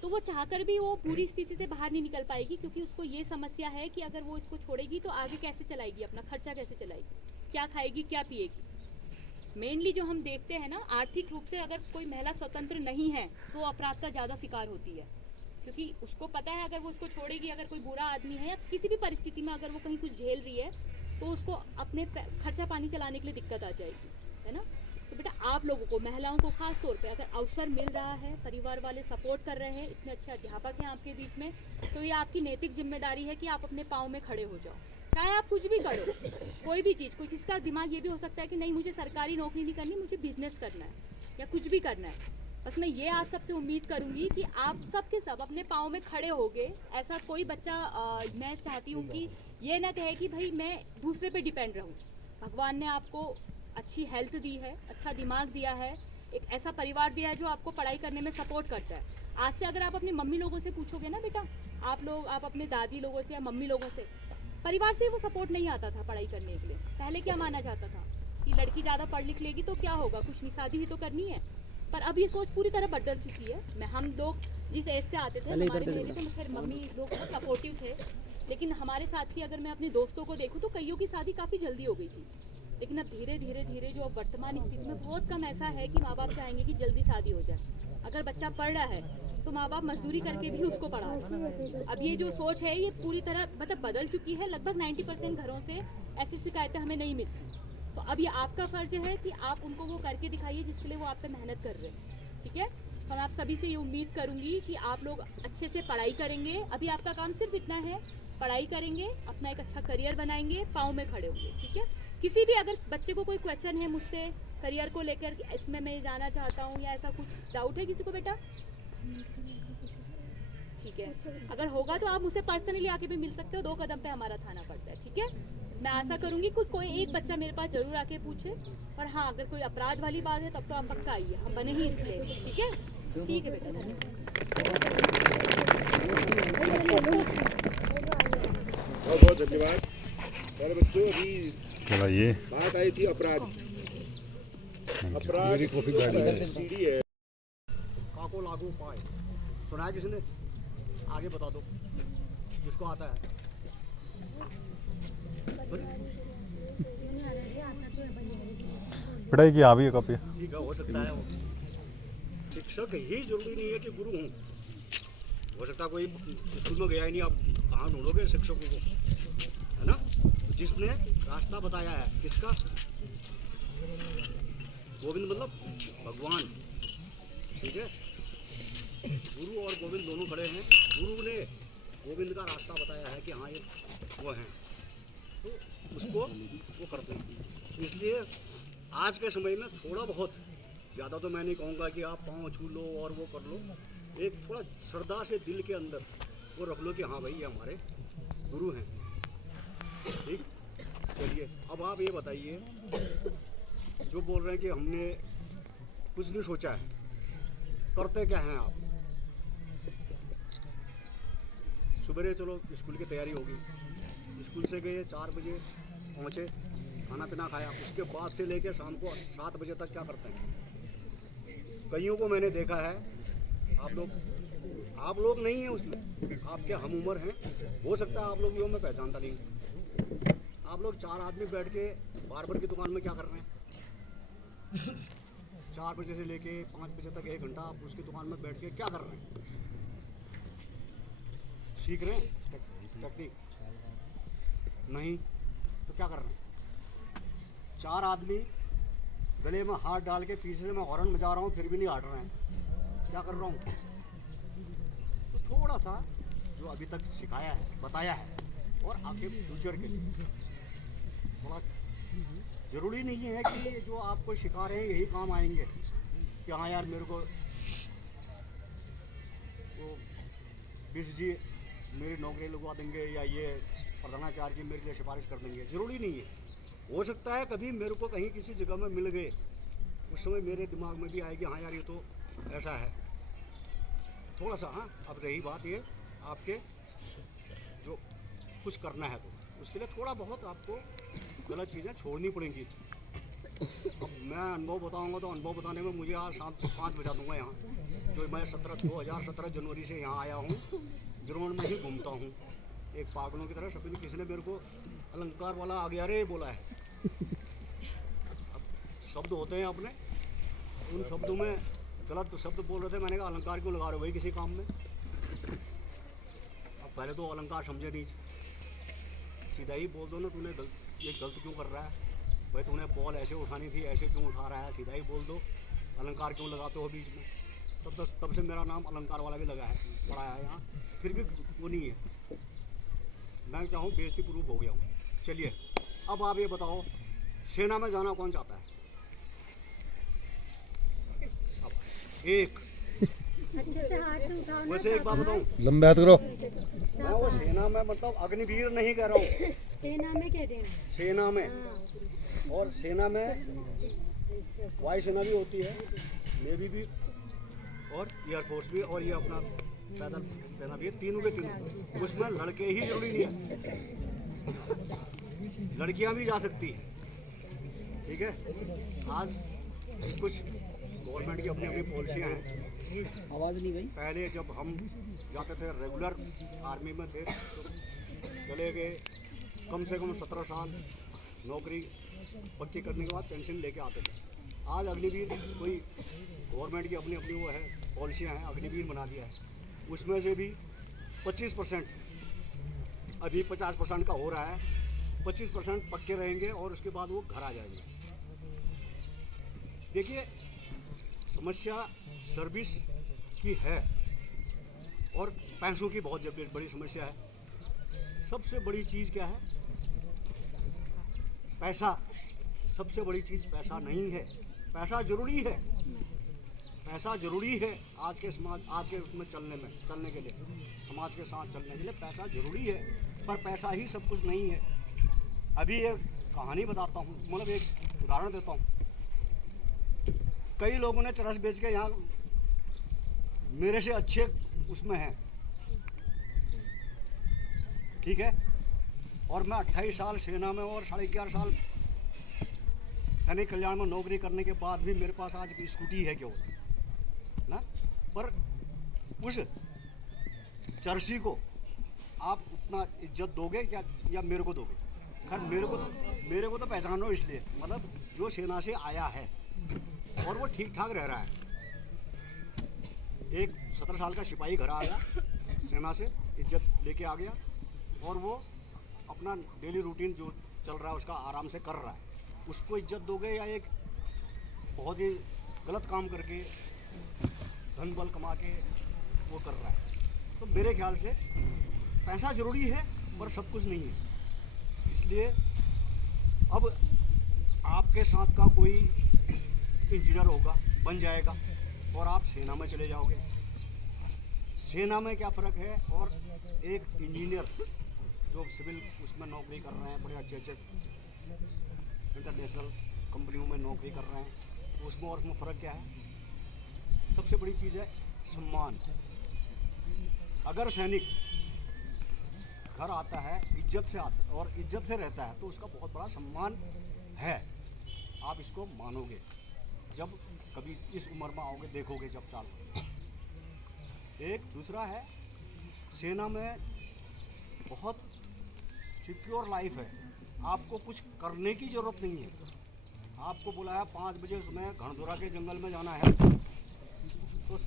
तो वो चाहकर भी वो पूरी स्थिति से बाहर नहीं निकल पाएगी, क्योंकि उसको ये समस्या है कि अगर वो इसको छोड़ेगी तो आगे कैसे चलाएगी, अपना खर्चा कैसे चलाएगी, क्या खाएगी क्या पिएगी। मेनली जो हम देखते हैं ना, आर्थिक रूप से अगर कोई महिला स्वतंत्र नहीं है तो अपराध का ज़्यादा शिकार होती है, क्योंकि उसको पता है अगर वो उसको छोड़ेगी, अगर कोई बुरा आदमी है या किसी भी परिस्थिति में अगर वो कहीं कुछ झेल रही है, तो उसको अपने खर्चा पानी चलाने के लिए दिक्कत आ जाएगी, है ना। तो बेटा आप लोगों को, महिलाओं को खास तौर पे अगर अवसर मिल रहा है, परिवार वाले सपोर्ट कर रहे हैं, इतने अच्छे अध्यापक हैं आपके बीच में, तो ये आपकी नैतिक जिम्मेदारी है कि आप अपने पाँव में खड़े हो जाओ। चाहे आप कुछ भी करो, कोई भी चीज़, कोई किसका दिमाग ये भी हो सकता है कि नहीं मुझे सरकारी नौकरी नहीं करनी, मुझे बिजनेस करना है या कुछ भी करना है, बस मैं ये आप सबसे उम्मीद करूंगी कि आप सब के सब अपने पाँव में खड़े होगे। ऐसा कोई बच्चा मैं चाहती हूँ कि ये ना कहे कि भाई मैं दूसरे पे डिपेंड रहूँ। भगवान ने आपको अच्छी हेल्थ दी है, अच्छा दिमाग दिया है, एक ऐसा परिवार दिया है जो आपको पढ़ाई करने में सपोर्ट करता है। आज से अगर आप अपनी मम्मी लोगों से पूछोगे ना बेटा, आप अपने दादी लोगों से या मम्मी लोगों से, परिवार से वो सपोर्ट नहीं आता था पढ़ाई करने के लिए। पहले क्या माना जाता था कि लड़की ज़्यादा पढ़ लिख लेगी तो क्या होगा, कुछ नहीं, शादी ही तो करनी है। पर अब ये सोच पूरी तरह बदल चुकी है। हम लोग जिस एज से आते थे, हमारे मेरे तो खैर मम्मी लोग बहुत सपोर्टिव थे, लेकिन हमारे साथ ही अगर मैं अपने दोस्तों को देखूँ तो कईयों की शादी काफ़ी जल्दी हो गई थी। लेकिन अब धीरे धीरे जो अब वर्तमान स्थिति में बहुत कम ऐसा है कि माँ बाप चाहेंगे कि जल्दी शादी हो जाए। अगर बच्चा पढ़ रहा है तो माँ बाप मजदूरी करके भी उसको पढ़ाए। अब ये जो सोच है ये पूरी तरह मतलब बदल चुकी है। लगभग 90% घरों से ऐसी शिकायतें हमें नहीं मिलती। तो अब ये आपका फर्ज है कि आप उनको वो करके दिखाइए जिसके लिए वो आप पे मेहनत कर रहे हैं, ठीक है। तो मैं आप सभी से ये उम्मीद करूँगी कि आप लोग अच्छे से पढ़ाई करेंगे। अभी आपका काम सिर्फ इतना है, पढ़ाई करेंगे, अपना एक अच्छा करियर बनाएंगे, पाँव में खड़े होंगे, ठीक है। किसी भी अगर बच्चे को कोई क्वेश्चन है मुझसे करियर को लेकर, इसमें मैं जाना चाहता हूँ या ऐसा कुछ डाउट है किसी को बेटा, ठीक है, अगर होगा तो आप मुझसे पर्सनली आके भी मिल सकते हो। 2 कदम पे हमारा थाना पड़ता है, ठीक है। मैं आशा करूंगी कोई एक बच्चा मेरे पास जरूर आके पूछे। और हाँ, अगर कोई अपराध वाली बात है तब तो आप पक्का आइए, हम बने ही इसलिए, ठीक है। ठीक है बेटा, बहुत बहुत धन्यवाद। और बच्चों, अभी चलाइए। बात आई थी अपराध सीढ़ी है। काको लागू पाए सुना है किसी ने? आगे बता दो जिसको आता है। पढ़ाई की आ भी है कॉपी। ठीक है, हो सकता है वो शिक्षक ही जरूरी नहीं है कि गुरु हूँ। हो सकता है कोई स्कूल में गया ही नहीं, आप कहाँ ढूंढोगे शिक्षकों को, है ना। तो जिसने रास्ता बताया है, किसका? गोविंद मतलब भगवान, ठीक है। गुरु और गोविंद दोनों खड़े हैं। गुरु ने गोविंद का रास्ता बताया है कि हाँ ये वो हैं, तो उसको वो करते हैं। इसलिए आज के समय में थोड़ा बहुत, ज़्यादा तो मैं नहीं कहूँगा कि आप पाँव छू लो और वो कर लो, एक थोड़ा श्रद्धा से दिल के अंदर वो रख लो कि हाँ भाई ये हमारे गुरु हैं, ठीक। चलिए, अब आप ये बताइए, जो बोल रहे हैं कि हमने कुछ नहीं सोचा है, करते क्या हैं आप? सुबह चलो स्कूल की तैयारी होगी, स्कूल से गए 4 बजे पहुँचे, खाना पीना खाया, उसके बाद से लेकर शाम को 7 बजे तक क्या करते हैं? कईयों को मैंने देखा है, आप लोग नहीं हैं उसमें, आपके हम उम्र हैं, हो सकता है आप लोग भी हो, मैं पहचानता नहीं। आप लोग 4 आदमी बैठ के बार्बर की दुकान में क्या कर रहे हैं? 4 बजे से लेके 5 बजे तक 1 घंटा आप उसकी दुकान में बैठ के क्या कर रहे हैं? सीख रहे हैं टेक्निक? नहीं तो क्या कर रहे हैं? 4 आदमी गले में हाथ डाल के पीछे से मैं हॉर्न बजा रहा हूँ, फिर भी नहीं हट रहे हैं, क्या कर रहा हूँ? तो थोड़ा सा जो अभी तक सिखाया है, बताया है, और आपके फ्यूचर के लिए थोड़ा ज़रूरी नहीं है कि जो आपको सिखा रहे हैं यही काम आएंगे कि हाँ यार मेरे को तो 20 जी मेरी नौकरी लगवा देंगे या ये प्रधानाचार्य जी मेरे लिए सिफारिश कर देंगे, ज़रूरी नहीं है। हो सकता है कभी मेरे को कहीं किसी जगह में मिल गए, उस समय मेरे दिमाग में भी आएगी हाँ यार ये तो ऐसा है, थोड़ा सा। हाँ, अब रही बात ये आपके जो कुछ करना है तो उसके लिए थोड़ा बहुत आपको गलत चीज़ें छोड़नी पड़ेंगी। अब मैं अनुभव बताऊंगा तो अनुभव बताने में मुझे आज शाम से 5 बजा दूंगा यहाँ, जो मैं 2017 जनवरी से यहाँ आया हूँ, ग्राउंड में ही घूमता हूँ एक पागलों की तरह। सभी किसी ने मेरे को अलंकार वाला आ गया रे बोला है। अब शब्द होते हैं अपने, उन शब्दों में गलत शब्द बोल रहे थे, मैंने कहा अलंकार क्यों लगा रहे हो भाई किसी काम में? अब पहले तो अलंकार समझे नहीं, सीधा ही बोल दो ना, तूने ये गलत क्यों कर रहा है भाई, तूने बॉल ऐसे उठानी थी, ऐसे क्यों उठा रहा है, सीधा ही बोल दो। अलंकार क्यों लगाते हो बीच में? तब से मेरा नाम अलंकार वाला भी लगा है, पड़ा है यहाँ, फिर भी वो नहीं है। मैं चाहूँ बेइज्जती प्रूफ हो गया हूँ। चलिए, अब आप ये बताओ, सेना में जाना कौन चाहता है? अब एक। अच्छे से हाथ उठाओ ना। वैसे एक बात बताऊं, लंबे हाथ करो। मैं वो सेना में मतलब अग्निवीर नहीं कह रहा हूँ, सेना में कह देना। सेना में, और सेना में वायुसेना भी होती है, नेवी भी और एयरफोर्स भी, और ये अपना पैदल सेना भी है, तीनों के तीनों। उसमें लड़के ही जरूरी नहीं है, लड़कियां भी जा सकती हैं, ठीक है। आज कुछ गवर्नमेंट की अपनी अपनी पॉलिसियाँ हैं। आवाज़ नहीं गई। पहले जब हम जाते थे रेगुलर आर्मी में थे तो चले गए, कम से कम 17 साल नौकरी पक्की करने के बाद पेंशन लेके आते थे। आज अग्निवीर कोई गवर्नमेंट की अपनी अपनी वो है, पॉलिसियाँ हैं, अग्निवीर बना दिया है। उसमें से भी 25%, अभी 50% का हो रहा है, 25% पक्के रहेंगे और उसके बाद वो घर आ जाएंगे। देखिए, समस्या सर्विस की है और पैसों की बहुत बड़ी समस्या है। सबसे बड़ी चीज़ क्या है? पैसा। सबसे बड़ी चीज़ पैसा नहीं है। पैसा ज़रूरी है, पैसा ज़रूरी है आज के समाज, आज के उसमें चलने के लिए, समाज के साथ चलने के लिए पैसा ज़रूरी है, पर पैसा ही सब कुछ नहीं है। अभी एक कहानी बताता हूँ, मतलब एक उदाहरण देता हूँ। कई लोगों ने चरस बेच के यहाँ मेरे से अच्छे उसमें हैं, ठीक है, और मैं 28 साल सेना में और 11.5 साल सैनिक कल्याण में नौकरी करने के बाद भी मेरे पास आज की स्कूटी है क्यों ना, पर उस चरसी को आप उतना इज्जत दोगे या मेरे को दोगे? खैर मेरे को तो पहचानो, इसलिए मतलब जो सेना से आया है और वो ठीक ठाक रह रहा है। एक 17 साल का सिपाही घर आया सेना से, इज्जत लेके आ गया और वो अपना डेली रूटीन जो चल रहा है उसका आराम से कर रहा है। उसको इज्जत दोगे या एक बहुत ही गलत काम करके धन बल कमा के वो कर रहा है? तो मेरे ख्याल से पैसा ज़रूरी है पर सब कुछ नहीं है। इसलिए अब आपके साथ का कोई इंजीनियर होगा, बन जाएगा और आप सेना में चले जाओगे। सेना में क्या फ़र्क है और एक इंजीनियर जो सिविल उसमें नौकरी कर रहे हैं, बड़े अच्छे इंटरनेशनल कंपनियों में नौकरी कर रहे हैं, उसमें और उसमें फ़र्क क्या है? सबसे बड़ी चीज़ है सम्मान। अगर सैनिक घर आता है, इज्जत से आता है और इज्जत से रहता है तो उसका बहुत बड़ा सम्मान है। आप इसको मानोगे जब कभी इस उम्र में आओगे, देखोगे जब चाल। एक दूसरा है, सेना में बहुत सिक्योर लाइफ है, आपको कुछ करने की ज़रूरत नहीं है। आपको बुलाया 5 बजे सुबह घनदोरा के जंगल में जाना है तो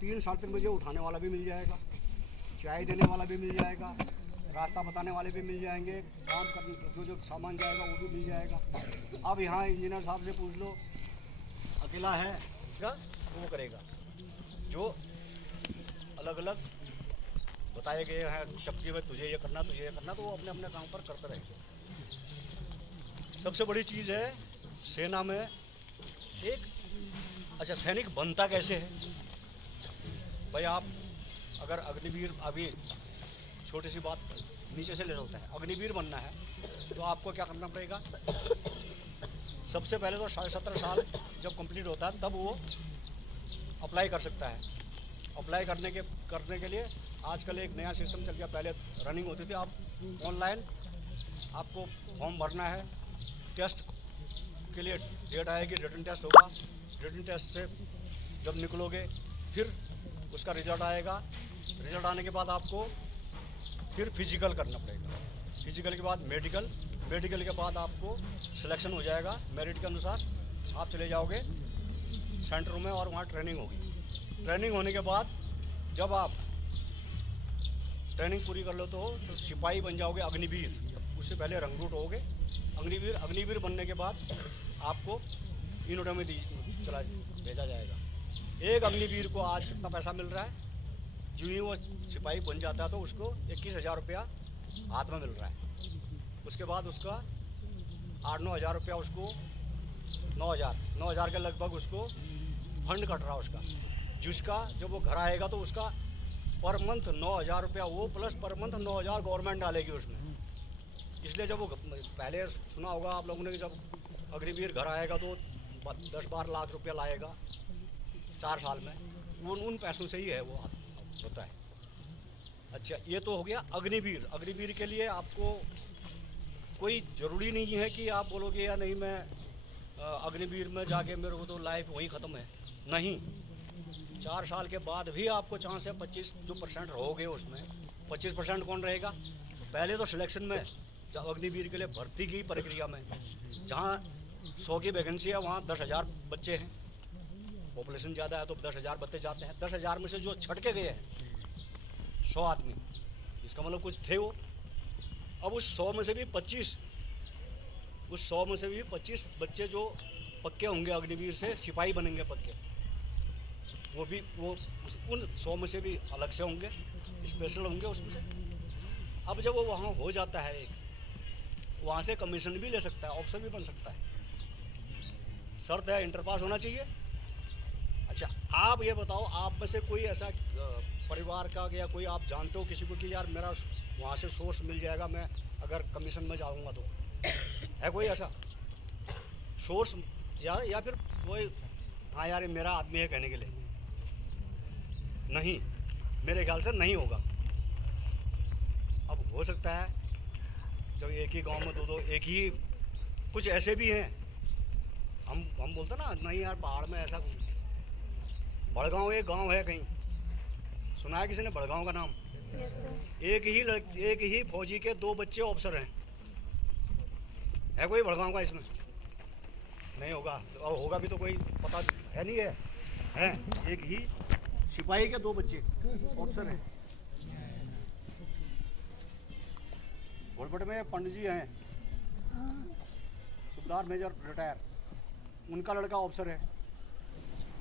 3 साढ़े 3 बजे उठाने वाला भी मिल जाएगा, चाय देने वाला भी मिल जाएगा, रास्ता बताने वाले भी मिल जाएंगे, काम करने जो सामान जाएगा वो भी मिल जाएगा। अब यहाँ इंजीनियर साहब से पूछ लो, अकेला है क्या वो करेगा? जो अलग अलग बताए गए हैं चक्की में, तुझे ये करना, तुझे ये करना, तो वो अपने अपने काम पर करते रहेंगे। सबसे बड़ी चीज़ है सेना में एक, अच्छा सैनिक बनता कैसे है भाई? आप अगर अग्निवीर, अभी छोटी सी बात नीचे से ले चलता है, अग्निवीर बनना है तो आपको क्या करना पड़ेगा? सबसे पहले तो 17.5 साल जब कंप्लीट होता है तब वो अप्लाई कर सकता है। अप्लाई करने के लिए आजकल एक नया सिस्टम चल गया, पहले रनिंग होती थी, आप ऑनलाइन आपको फॉर्म भरना है, टेस्ट के लिए डेट आएगी, रिटन टेस्ट होगा, रिटन टेस्ट से जब निकलोगे फिर उसका रिजल्ट आएगा, रिजल्ट आने के बाद आपको फिर फिजिकल करना पड़ेगा, फिजिकल के बाद मेडिकल, मेडिकल के बाद आपको सिलेक्शन हो जाएगा, मेरिट के अनुसार आप चले जाओगे सेंटर में और वहाँ ट्रेनिंग होगी। ट्रेनिंग होने के बाद जब आप ट्रेनिंग पूरी कर लो तो सिपाही बन जाओगे अग्निवीर। उससे पहले रंगरूट होगे अग्निवीर। अग्निवीर बनने के बाद आपको यूनिटों में भेजा जाएगा। एक अग्निवीर को आज कितना पैसा मिल रहा है? जो ही वो सिपाही बन जाता है तो उसको 21,000 रुपया हाथ में मिल रहा है। उसके बाद उसका 8-9 हज़ार रुपया, उसको 9,000 के लगभग उसको फंड कट रहा उसका, जिसका जब वो घर आएगा तो उसका पर मंथ 9,000 रुपया वो प्लस पर मंथ 9,000 गवर्नमेंट डालेगी उसमें। इसलिए जब वो पहले सुना होगा आप लोगों ने कि जब अग्निवीर घर आएगा तो 10-12 लाख रुपया लाएगा 4 साल में, उन पैसों से ही है वो होता है। अच्छा, ये तो हो गया अग्निवीर। अग्निवीर के लिए आपको कोई ज़रूरी नहीं है कि आप बोलोगे या नहीं मैं अग्निवीर में जाके मेरे को तो लाइफ वहीं ख़त्म है, नहीं। 4 साल के बाद भी आपको चांस है 25% रहोगे उसमें। 25% कौन रहेगा? पहले तो सिलेक्शन में जब अग्निवीर के लिए भर्ती की प्रक्रिया में जहाँ 100 की वैकेंसी है वहाँ 10,000 बच्चे हैं, पॉपुलेशन ज़्यादा है तो 10,000 बच्चे जाते हैं। 10,000 में से जो छटके गए हैं 100 आदमी, इसका मतलब कुछ थे वो। अब उस 100 में से भी 25 बच्चे जो पक्के होंगे अग्निवीर से सिपाही बनेंगे पक्के, वो उन 100 में से भी अलग से होंगे, स्पेशल होंगे उसमें से। अब जब वो वहाँ हो जाता है एक, वहाँ से कमीशन भी ले सकता है, ऑफिसर भी बन सकता है। शर्त है इंटर पास होना चाहिए। अच्छा, आप ये बताओ, आप में से कोई ऐसा परिवार का या कोई आप जानते हो किसी को कि यार मेरा वहाँ से सोर्स मिल जाएगा, मैं अगर कमीशन में जाऊँगा तो? है कोई ऐसा सोर्स? या फिर कोई हाँ यार ये मेरा आदमी है कहने के लिए? नहीं, मेरे ख्याल से नहीं होगा। अब हो सकता है जब एक ही गांव में दो एक ही, कुछ ऐसे भी हैं, हम बोलते ना नहीं यार पहाड़ में ऐसा कुछ। बड़गांव एक गांव है, कहीं सुना है किसी ने बड़गांव का नाम? एक ही फौजी के 2 बच्चे ऑफिसर हैं। है कोई बड़गांव का इसमें? नहीं होगा। और होगा भी तो कोई पता है नहीं है। एक ही सिपाही के 2 बच्चे ऑफिसर हैं। घोड़पट में पंडित जी हैं, सुबेदार मेजर रिटायर, उनका लड़का ऑफिसर है।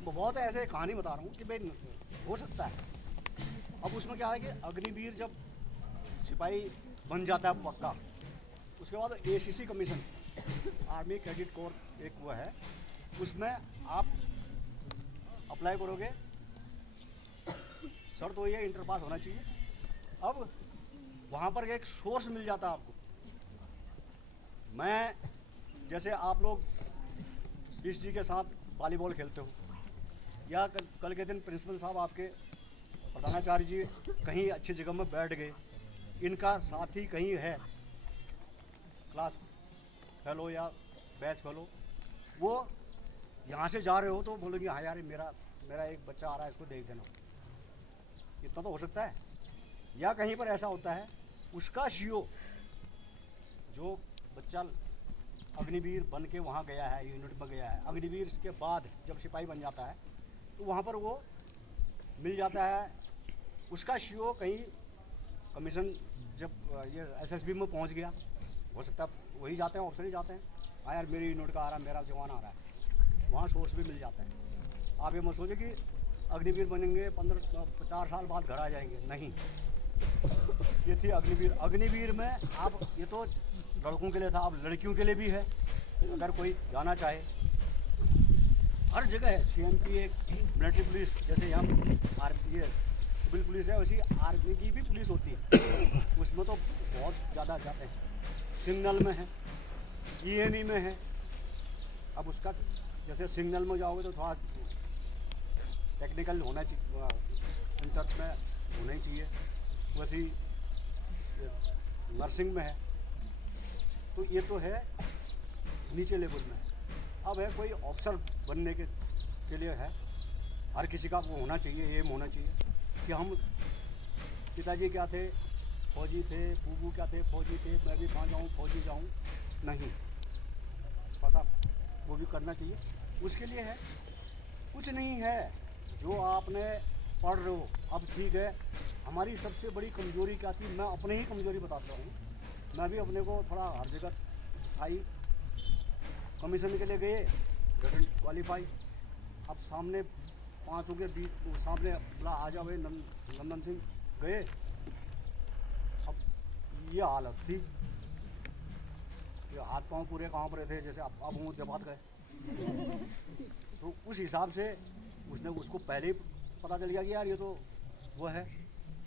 बहुत ऐसे कहानी बता रहा हूँ कि भाई हो सकता है। अब उसमें क्या है कि अग्निवीर जब सिपाही बन जाता है पक्का, उसके बाद ACC commission, army credit core एक वो है, उसमें आप अप्लाई करोगे। शर्त वही है इंटर पास होना चाहिए। अब वहाँ पर एक सोर्स मिल जाता है आपको। मैं जैसे आप लोग बीस जी के साथ वॉलीबॉल खेलते हो, या कल के दिन प्रिंसिपल साहब आपके प्रधानाचार्य जी कहीं अच्छी जगह में बैठ गए, इनका साथी कहीं है क्लास फेलो या बैच फेलो, वो यहाँ से जा रहे हो तो बोलोगे हाँ यार मेरा एक बच्चा आ रहा है, इसको देख देना। इतना तो हो सकता है। या कहीं पर ऐसा होता है उसका CO जो बच्चा अग्निवीर बन के वहाँ गया है, यूनिट में गया है, अग्निवीर के बाद जब सिपाही बन जाता है तो वहाँ पर वो मिल जाता है। उसका CO कहीं कमीशन जब ये SSB में पहुँच गया, हो सकता है वही जाते हैं, ऑफिसर ही जाते हैं, हाँ यार मेरी यूनिट का आ रहा है, मेरा जवान आ रहा है, वहाँ सोर्स भी मिल जाता है। आप ये मत सोचिए कि अग्निवीर बनेंगे 4 साल बाद घर आ जाएंगे, नहीं। ये थी अग्निवीर। अग्निवीर में आप, ये तो लड़कों के लिए था, अब लड़कियों के लिए भी है। अगर कोई जाना चाहे, हर जगह है। CMP एक मिलिट्री पुलिस, जैसे यहाँ ये सिविल पुलिस है, वैसी आर्मी की भी पुलिस होती है। उसमें तो बहुत ज़्यादा जाते हैं। सिग्नल में है, EME में है। अब उसका जैसे सिग्नल में जाओगे तो थोड़ा टेक्निकल होना चाहिए, इंटच में होना ही चाहिए। वैसी नर्सिंग में है। तो ये तो है नीचे लेवल में। अब है कोई ऑफिसर बनने के लिए है, हर किसी का वो होना चाहिए, एम होना चाहिए कि हम पिताजी क्या थे, फौजी थे, बूबू क्या थे, फौजी थे, मैं भी कहाँ जाऊँ, फौजी जाऊँ, नहीं। बस वो भी करना चाहिए। उसके लिए है, कुछ नहीं है जो आपने पढ़ रहे हो। अब ठीक है, हमारी सबसे बड़ी कमज़ोरी क्या थी, मैं अपने ही कमज़ोरी बताता हूँ। मैं भी अपने को थोड़ा हर जगह आई, कमीशन के लिए गए, क्वालिफाई। अब सामने 5 के बीच सामने बोला आ जाओ भाई नंदन सिंह, गए। अब ये हालत थी, ये हाथ पांव पूरे कांप रहे थे, जैसे अब मुँह दबात गए। तो उस हिसाब से उसने उसको पहले ही पता चल गया कि यार ये तो वो है।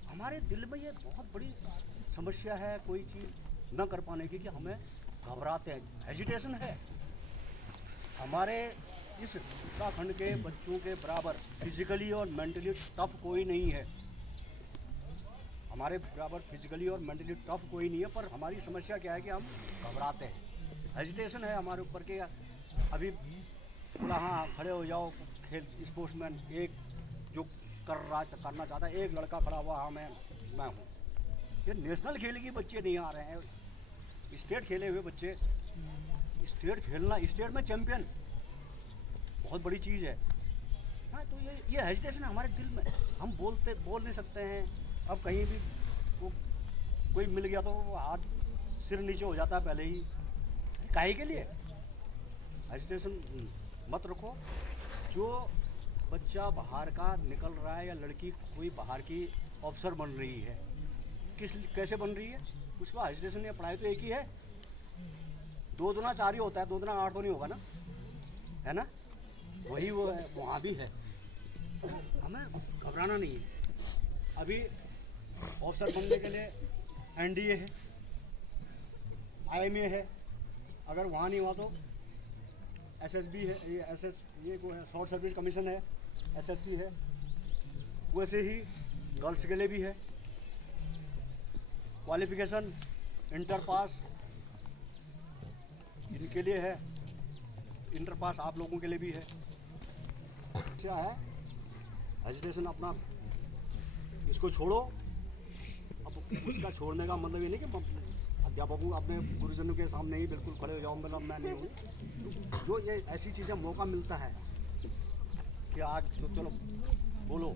हमारे दिल में ये बहुत बड़ी समस्या है कोई चीज़ न कर पाने की, कि हमें घबराते हैं, हेजिटेशन है। हमारे इस उत्तराखंड के बच्चों के बराबर फिजिकली और मेंटली टफ कोई नहीं है, हमारे बराबर फिजिकली और मेंटली टफ कोई नहीं है। पर हमारी समस्या क्या है कि हम घबराते हैं, हेजिटेशन है हमारे ऊपर के अभी बोला हाँ खड़े हो जाओ खेल स्पोर्ट्समैन, एक जो करना चाहता है, एक लड़का खड़ा हुआ हाँ मैं हूँ। ये नेशनल खेल के बच्चे नहीं आ रहे हैं, स्टेट खेले हुए बच्चे, स्टेट खेलना, स्टेट में चैंपियन बहुत बड़ी चीज़ है। हाँ तो ये हेजिटेशन हमारे दिल में, हम बोल नहीं सकते हैं। अब कहीं भी कोई मिल गया तो हाथ सिर नीचे हो जाता है पहले ही, काहे के लिए हेजिटेशन मत रखो। जो बच्चा बाहर का निकल रहा है या लड़की कोई बाहर की अफसर बन रही है, कैसे बन रही है, उसका हेजिटेशन या पढ़ाई तो एक ही है। 2 दूना 4 ही होता है, 2 दूना 8 तो नहीं होगा ना, है ना, वही वो है, वहाँ भी है। हमें घबराना नहीं है। अभी अफसर बनने के लिए NDA है, IMA है, अगर वहाँ नहीं हुआ तो SSB है, ये को है शॉर्ट सर्विस कमीशन है, SSC है। वैसे ही गर्ल्स के लिए भी है क्वालिफिकेशन, इंटर पास इनके लिए है, इंटर पास आप लोगों के लिए भी है। क्या है एजुकेशन अपना, इसको छोड़ो। अब उसका छोड़ने का मतलब ये नहीं कि अध्यापकों अपने गुरुजनों के सामने ही बिल्कुल खड़े हो जाओ, मतलब मैं नहीं हूँ। जो ये ऐसी चीज़ें मौका मिलता है कि आज तो चलो बोलो,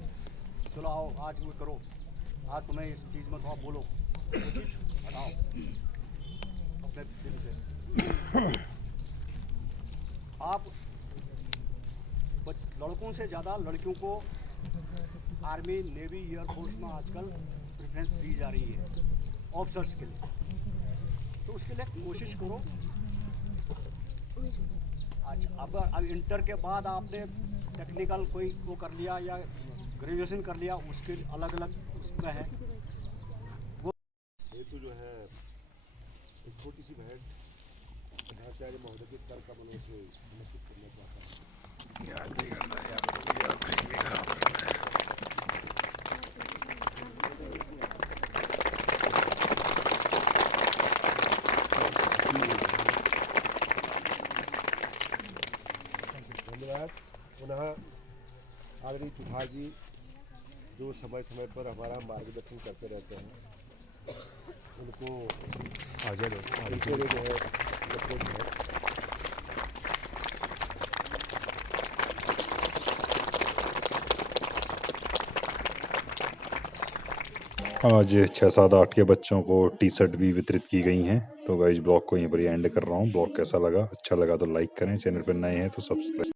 चलो आओ आज वो करो, आज तुम्हें इस चीज़ में थोड़ा बोलो, वो चीज़ हटाओ अपने दिल से। आप लड़कों से ज़्यादा लड़कियों को आर्मी, नेवी, एयरफोर्स में आजकल प्रेफरेंस दी जा रही है ऑफिसर्स के लिए, तो उसके लिए कोशिश करो। आज अब इंटर के बाद आपने टेक्निकल कोई वो कर लिया या ग्रेजुएशन कर लिया, उसके अलग अलग उसमें है। वो ये तो जो है एक छोटी सी भेंट प्रधानाचार्य महोदय के तर्क का मनोज से समर्पित करना चाहता हूँ। याद भी करना है, याद भी खराब करना है। धन्यवाद। पुनः आदरणीय तुषार जी जो समय समय पर हमारा मार्गदर्शन करते रहते हैं, उनको उनके लिए जो है रिपोर्ट है। आज 6, 7, 8 के बच्चों को टी-शर्ट भी वितरित की गई हैं। तो गाइस ब्लॉग को यहीं पर ही एंड कर रहा हूँ। ब्लॉग कैसा लगा, अच्छा लगा तो लाइक करें, चैनल पर नए हैं तो सब्सक्राइब